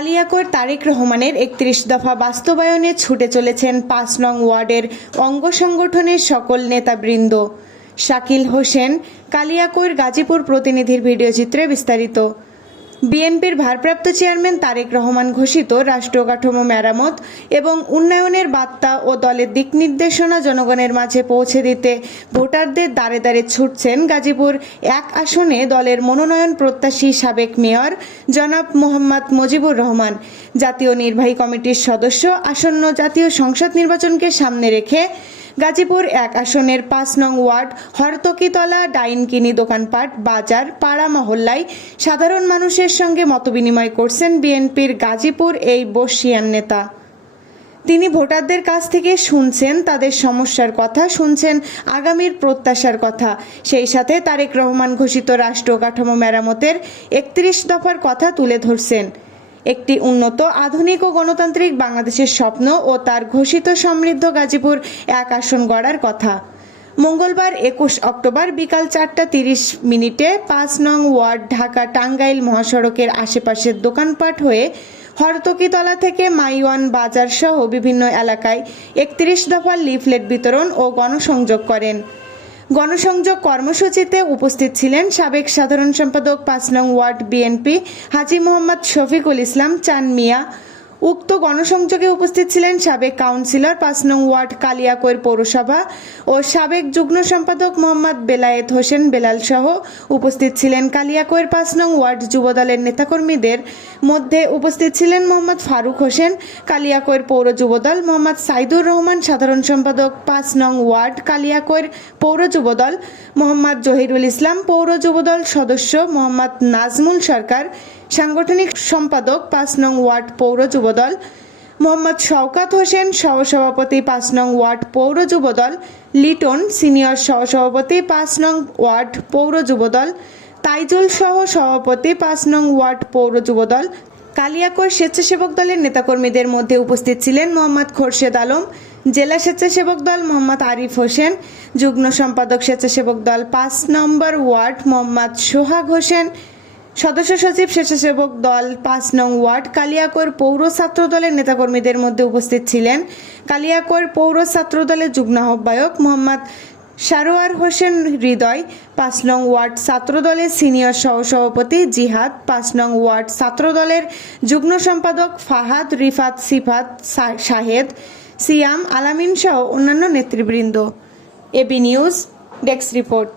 কালিয়াকৈর তারেক রহমানের ৩১ দফা বাস্তবায়নে ছুটে চলেছেন ৫ নং ওয়ার্ডের অঙ্গ সংগঠনের সকল নেতাবৃন্দ। শাকিল হোসেন, কালিয়াকৈর গাজীপুর প্রতিনিধির ভিডিওচিত্রে বিস্তারিত। বিএনপির ভারপ্রাপ্ত চেয়ারম্যান তারেক রহমান ঘোষিত রাষ্ট্র কাঠামো মেরামত এবং উন্নয়নের বার্তা ও দলের দিক নির্দেশনা জনগণের মাঝে পৌঁছে দিতে ভোটারদের দ্বারে দ্বারে ছুটছেন গাজীপুর ১ আসনে দলের মনোনয়ন প্রত্যাশী সাবেক মেয়র জনাব মোহাম্মদ মুজিবুর রহমান। জাতীয় নির্বাহী কমিটির সদস্য আসন্ন জাতীয় সংসদ নির্বাচনকে সামনে রেখে গাজীপুর ১ আসনের ৫ নং ওয়ার্ড হরতকিতলা ডাইনকিনি দোকানপাট বাজার পাড়া মহল্লায় সাধারণ মানুষের সঙ্গে মতবিনিময় করছেন বিএনপির গাজীপুর এই বর্ষীয়ান নেতা। তিনি ভোটারদের কাছ থেকে শুনছেন তাদের সমস্যার কথা, শুনছেন আগামীর প্রত্যাশার কথা, সেই সাথে তারেক রহমান ঘোষিত রাষ্ট্র কাঠামো মেরামতের ৩১ দফার কথা তুলে ধরছেন। একটি উন্নত, আধুনিক ও গণতান্ত্রিক বাংলাদেশের স্বপ্ন ও তার ঘোষিত সমৃদ্ধ গাজীপুর ১ আসন গড়ার কথা। মঙ্গলবার ২১ অক্টোবর বিকাল ৪:৩০ ৫ নং ওয়ার্ড ঢাকা টাঙ্গাইল মহাসড়কের আশেপাশের দোকানপাট হয়ে হরতকিতলা থেকে মাইওয়ান বাজার সহ বিভিন্ন এলাকায় ৩১ দফার লিফলেট বিতরণ ও গণসংযোগ করেন। গণসংযোগ কর্মসূচিতে উপস্থিত ছিলেন সাবেক সাধারণ সম্পাদক ৫ নং ওয়ার্ড বিএনপি হাজী মোহাম্মদ শফিকুল ইসলাম চান মিয়া। উক্ত গণসংযোগে উপস্থিত ছিলেন সাবেক কাউন্সিলর ৫ নং ওয়ার্ড কালিয়াকৈর পৌরসভা ও সাবেক যুগ্ম সম্পাদক মোহাম্মদ বেলায়েত হোসেন বেলাল সহ উপস্থিত ছিলেন কালিয়াকৈর ৫ নং ওয়ার্ড যুবদলের নেতাকর্মীদের মধ্যে উপস্থিত ছিলেন মোহাম্মদ ফারুক হোসেন কালিয়াকৈর পৌর যুবদল, মোহাম্মদ সাইদুর রহমান সাধারণ সম্পাদক ৫ নং ওয়ার্ড কালিয়াকৈর পৌর যুবদল, মোহাম্মদ জহিরুল ইসলাম পৌর যুবদল সদস্য, মোহাম্মদ নাজমুল সরকার সাংগঠনিক সম্পাদক ৫ নং ওয়ার্ড পৌর যুবদল, মোহাম্মদ শওকাত হোসেন সহসভাপতি ৫ নং ওয়ার্ড পৌর যুবদল, লিটন সিনিয়র সহসভাপতি ৫ নং ওয়ার্ড পৌর যুবদল, তাইজুল সহ সভাপতি ৫ নং ওয়ার্ড পৌর যুবদল। কালিয়াকৈর স্বেচ্ছাসেবক দলের নেতাকর্মীদের মধ্যে উপস্থিত ছিলেন মোহাম্মদ খোরশেদ আলম, জেলা স্বেচ্ছাসেবক দল মোহাম্মদ আরিফ হোসেন, যুগ্ম সম্পাদক স্বেচ্ছাসেবক দল ৫ নম্বর ওয়ার্ড মোহাম্মদ সোহাগ হোসেন, সদস্য সচিব স্বেচ্ছাসেবক দল ৫ নং ওয়ার্ড কালিয়াকৈর পৌর ছাত্র দলের নেতাকর্মীদের মধ্যে উপস্থিত ছিলেন কালিয়াকৈর পৌর ছাত্র দলের যুগ্ম আহ্বায়ক মোহাম্মদ সারোয়ার হোসেন হৃদয়, ৫ নং ওয়ার্ড ছাত্র দলের সিনিয়র সহসভাপতি জিহাদ, ৫ নং ওয়ার্ড ছাত্র দলের যুগ্ম সম্পাদক ফাহাদ, রিফাত, সিফাত, শাহেদ, সিয়াম, আলামিন সহ অন্যান্য নেতৃবৃন্দ। AB news desk report.